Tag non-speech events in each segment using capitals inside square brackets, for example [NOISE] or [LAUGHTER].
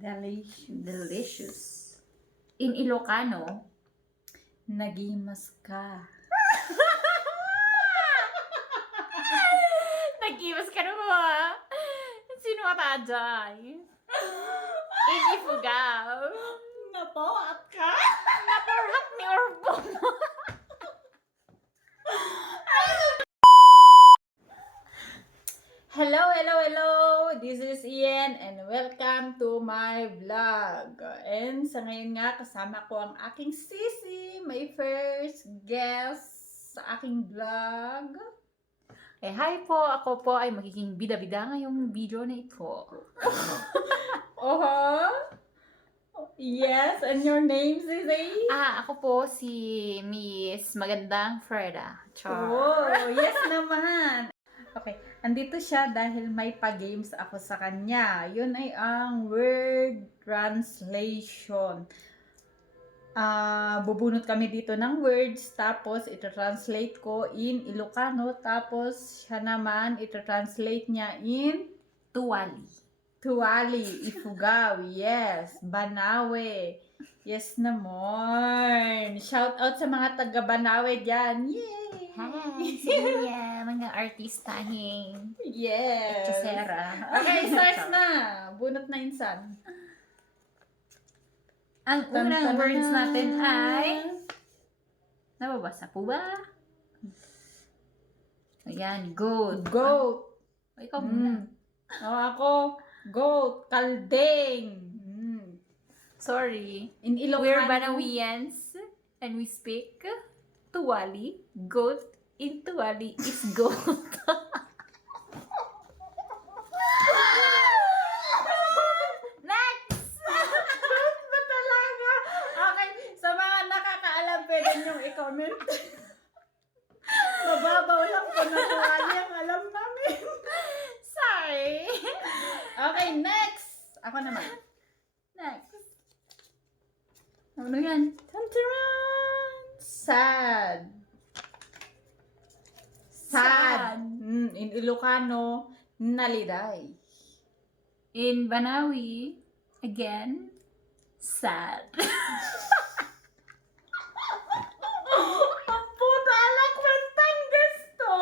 Delicious. Delicious. In Ilocano, Nagimas ka. [LAUGHS] Nag-iwas ka na mo ah. Sino matajay? In Ifugao, Napawat ka? My vlog. And sa ngayon nga, kasama ko ang aking sisi, my first guest sa aking vlog. Eh, hi po. Ako po ay magiging bida-bida ngayong video na ito. [LAUGHS] Oho! Yes, and your name, sisi? Ah, ako po si Miss Magandang Freda. Char. Oh, yes naman. Okay, andito siya dahil may pa-games ako sa kanya. Yun ay ang word translation. Ah, bubunot kami dito ng words, tapos ito-translate ko in Ilocano, tapos siya naman ito-translate niya in Tuwali. Tuwali, Ifugao, yes, Banawe, yes naman. Shout out sa mga taga Banawe dyan, yay! [LAUGHS] Hi, siya, mga artistahin. Yes. Chasera. Okay, [LAUGHS] start na. Bunot na insan. Ang unang words natin ay... Nababasa po ba? Ayan, goat. Goat. Ah, ikaw muna. Mm. Oh, ako, goat. Kaldeng. Mm. Sorry. In Ilocano. We're Banawians and we speak Tuwali. Goat in Tuwali is goat. [LAUGHS] Next! Ba talaga? Okay, sa mga nakakaalam, pwede niyong i-comment. Mababaw lang po na ang alam namin. Sorry. Okay, next. Ako naman. Next. Ano yan? Tantaran! Sad. Sad. Mm, in Ilocano, naliday. In Banawi, again, sad. Ang puta alak kwentang gusto.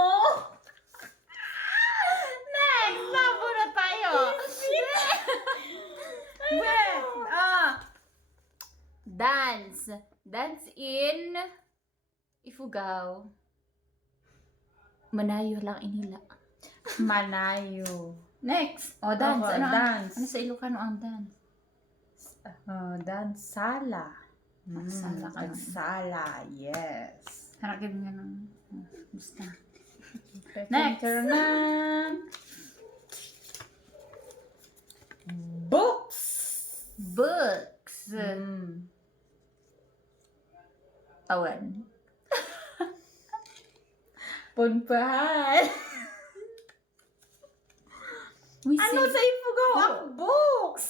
Next! Sabo na tayo! Ah. Dance. Dance in Ifugao. Manayo lang inila. Manayo. Next. O, dance. Ako, ano, ang- dance. ano sa Ilocano ang dance? Uh, dansala. Mm, Dansala ka nun. dansala, yes. Harapin nga ng... oh, Basta. Next. Books. Books. Mm. Tawan. Punpahan. [LAUGHS] We ano say, sa Ifugao? Ang books.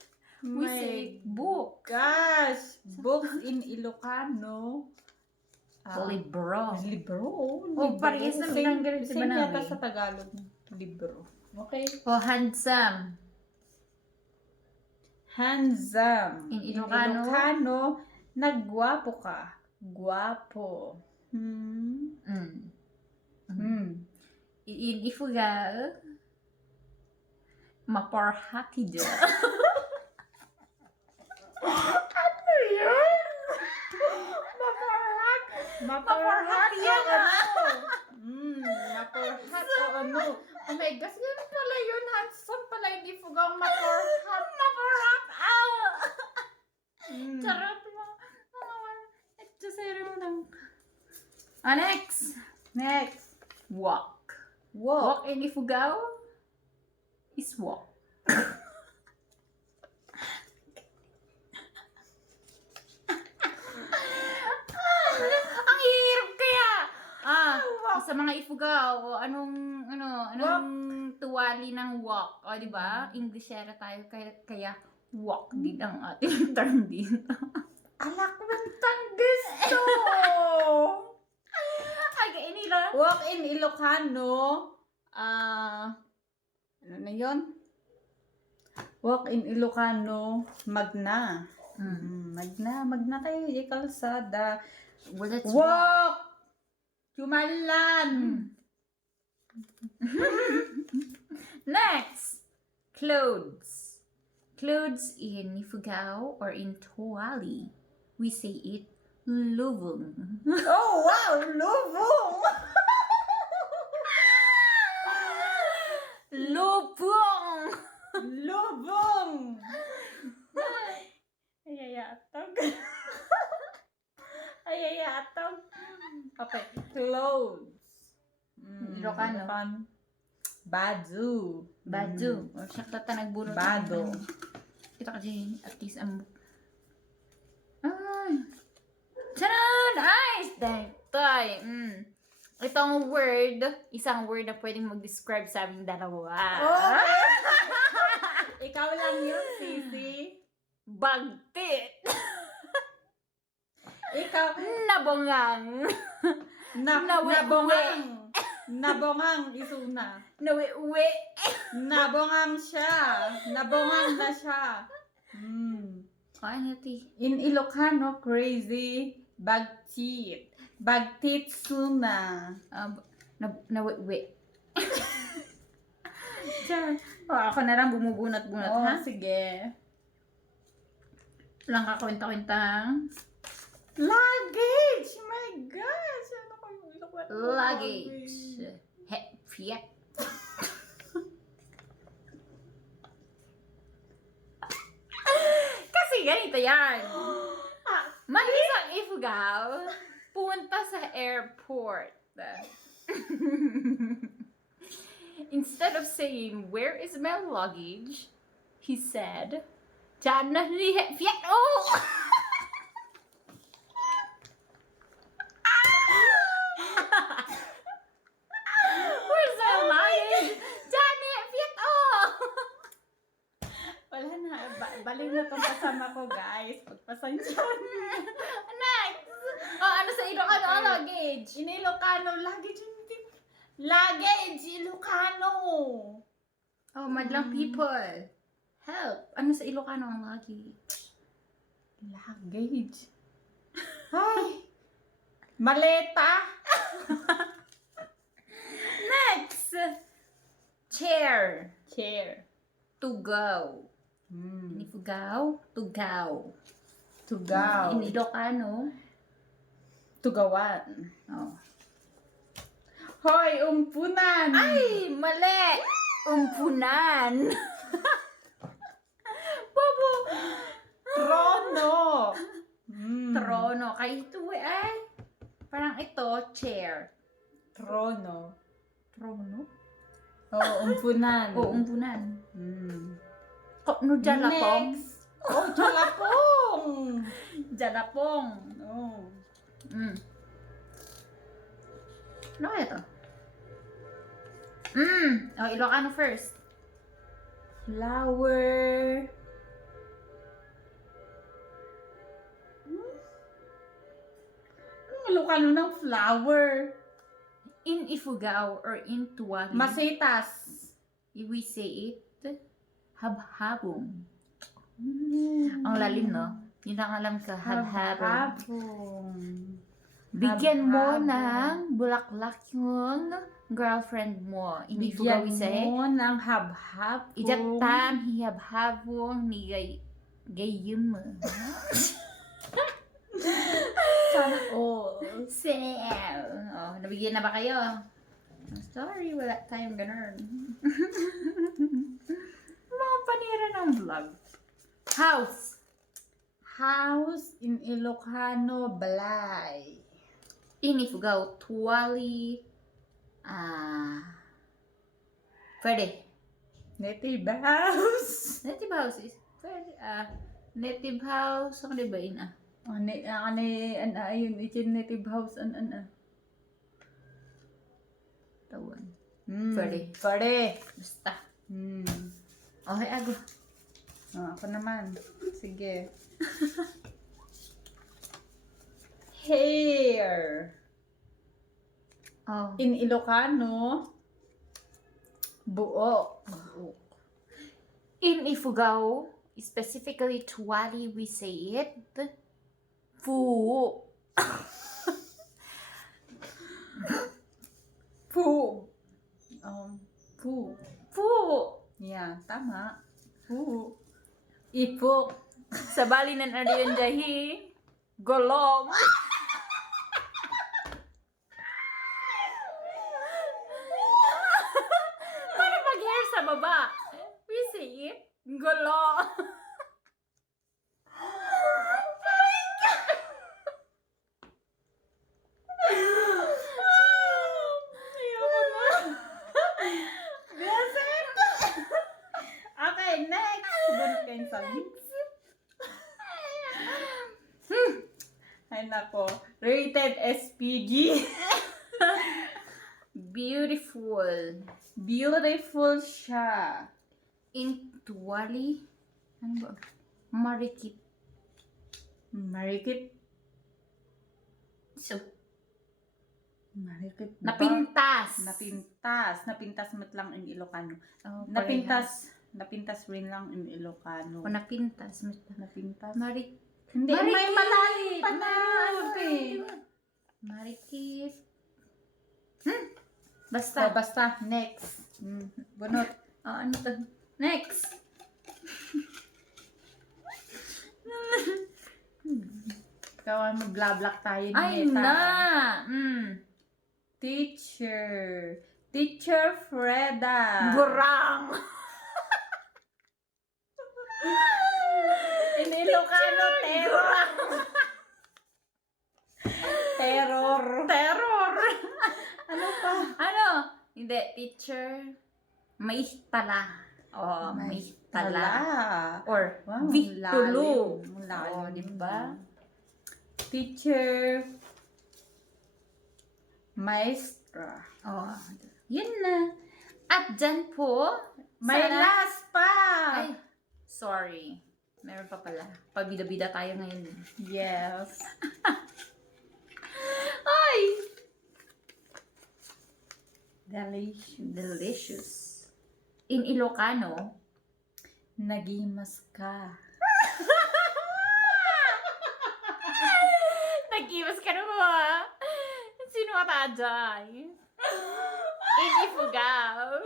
[LAUGHS] we My say book. gosh. Books in Ilocano. Ah, Libro. libro. Oh, parehas na Same- ng ganun sa Same Banawi. yata sa Tagalog. Libro. Okay. O, handsome. Handsome. In Ilocano? Ilocano, nagwapo ka. Gwapo. Hmm. Mm. Hmm. In Ifugao, maparhaki dyan. Ano yun? Maparhat yan, o ano? Hmm, maparhat o ano? Oh my gosh, ganun pala yun. Handsome pala yung ifugang maparhat. maparhak! Ah! Hmm. Charot mo. Ah, Ito sa'yo mo lang. Ah, next. Next. Walk. Walk. Walk in Ifugao is walk. [LAUGHS] Ang hirap kaya. Ah, sa mga Ifugao, anong ano, anong tuwali ng walk, o di ba? Englishera tayo kaya kaya walk din ang ating [LAUGHS] term dito. Alak bantang gusto. [LAUGHS] Aga inila. Walk in Ilocano. Ah, ano na yun? Walk in Ilocano, magna. Mm. Mm, magna, magna tayo, di kalsada. Well, let's Walk! Jumalan! [LAUGHS] Next, clothes. Clothes in Ifugao or in Tuwali, we say it lubong. Oh, wow! Lubong! lubong! Lubong! Ayayatog. [LAUGHS] Ayayatog. Okay, clothes. Mm, Ilocano. Ilocano. Badu. Badu. O siya kata nagbunot. Bado. Kita kasi at least ang... Ay! Taran! Nice! Dahil tayo. Mm. Itong word, isang word na pwedeng mag-describe sa aming dalawa. Oh! [LAUGHS] Ikaw lang yun, Sisi. Bagtit! Ikaw, Nabongang! na, Nawi- nabongang. Nabongang isuna. Nawi-uwi! Nabongang siya. Nabongang na siya. Hmm. Ano ti? In Ilocano, crazy, bagtit. Bagtit suna. Uh, na, nawi-uwi. Diyan. O, ako na lang bumubunot-bunot, Oh, ha? sige. Walang kakwenta-kwentang Luggage! My gosh! Ano ko yung Ilocano? luggage. He, fiat. [LAUGHS] Kasi ganito yan. [GASPS] May isang ifugaw, punta sa airport. [LAUGHS] Instead of saying, where is my luggage? He said, Diyan na. Oh! Na. Ba- balik na tong kasama ko, guys. Pagpasensya. [LAUGHS] Next! Oh, ano sa Ilocano ang luggage? In Ilocano, luggage. Luggage! Ilocano! Oh, madlang Mm. people. Help! Ano sa Ilocano ang luggage? Luggage. [LAUGHS] Ay! Maleta! Next! Chair. Chair. To go. Mm. Inifugaw, to go. Tugaw. In Ilocano, Tugawan. oh. Hoy, umpunan! Ay, mali! Umpunan. [LAUGHS] Bobo! Trono! Mm. Trono. Kaya ito eh, ay. Parang ito, chair. Trono. Trono? Oo, umpunan. O, umpunan. Mm. Ko, no, jalapong. Next. Oh, jalapong! Jalapong. [LAUGHS] oh. Mm. Ano kaya to? Mm. Oh, Ilocano first. Flower. Anong Ilocano ng flower? In Ifugao or in Tuwali, Masetas. we say it habhabong. Ang lalim, no? Yun ang alam ka, habhabong. Habhabong. Bigyan mo ng bulaklak yung girlfriend mo. In Ifugao, Bigyan we say, mo ng habhabong. Ijatan hihabhabong ni gay gayum mo. Sana all. Sel. Oh, nabigyan na ba kayo? Sorry, wala tayong ganun. [LAUGHS] Panira ng vlog. House. House in Ilocano, Balay. Inifugao, tuwali. Ah. pwede. Native house. [LAUGHS] Native house is, pwede. Ah. native house, ano ba yun ah? Ano, ano, ano, ayun, itin native house, an, an, an. Tawan. Mm, Pwede. Pwede. Basta. Mm. Okay, ago. Ah, ako naman. Sige. [LAUGHS] Hair. Oh. In Ilocano, buo. In Ifugao, specifically Tuwali, we say it Fu. [LAUGHS] Fu. Um, fu. Fu. Yeah, tama. Fu. Ipok. Sa bali ng Arian Jahi, Golong. Paano pag hair sa baba? We say it, Golong. Ayoko na. Beset! okay, next. Sabi. Ay nako. Rated SPG. [LAUGHS] Beautiful. Beautiful siya. In Tuwali, ano ba? Marikit. Marikit. So, Marikit. ba? napintas. Napintas. Napintas mat lang in Ilocano. Oh, Napintas. Napintas rin lang in Ilocano. O napintas. Napintas. Marik Hindi, Marikit. may malalim. Pa- eh. Marikit. Hmm? Basta. basta, next. Mm, bunot. Oh, [LAUGHS] ano to? Next. Ikaw ang mag-blablak tayo ni Ay Neta. na. Mm. Teacher. Teacher Freda. Gurang. In Ilocano, terror. [LAUGHS] terror. Terror. Ano pa? ano? Hindi, teacher. May tala. Oh, may tala. Or Wow, lalim. Lalim. Oh, di ba? Teacher. Maestra. Oh, yun na. At dyan po, May sana- last pa. Ay, sorry. Meron pa pala. Pabida-bida tayo ngayon. Yes. [LAUGHS] Ay! Delicious. Delicious. In Ilocano, Nagimas ka. [LAUGHS] Nag-iwas ka na mo. Sino ka dyan? In Ifugao.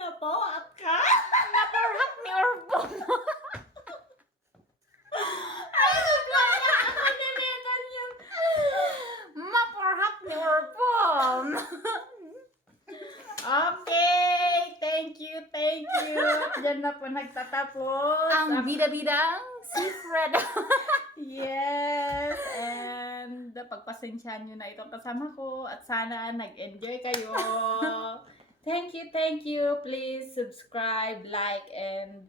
Napaat ka? Naparhap ni Orbong. Ay, Ano nilitan yun? Maparhap ni Orbong. Okay, thank you, thank you. Diyan na po nagtatapos. Ang bida-bidang si Fred. [LAUGHS] Yes, and pagpasensyahan nyo na itong kasama ko at sana nag-enjoy kayo. [LAUGHS] Thank you, thank you. Please subscribe, like, and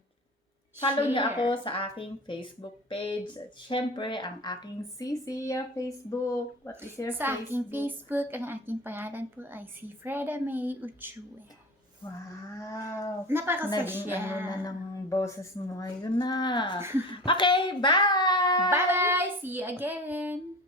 follow nyo Share. ako sa aking Facebook page. At syempre, ang aking CC Facebook. What is your Sa aking Facebook? Facebook, ang aking pangalan po ay si Freda May Uchue. Wow. Napakasasya. Naging ano na ng boses mo ngayon na. [LAUGHS] okay, bye! Bye-bye! See you again!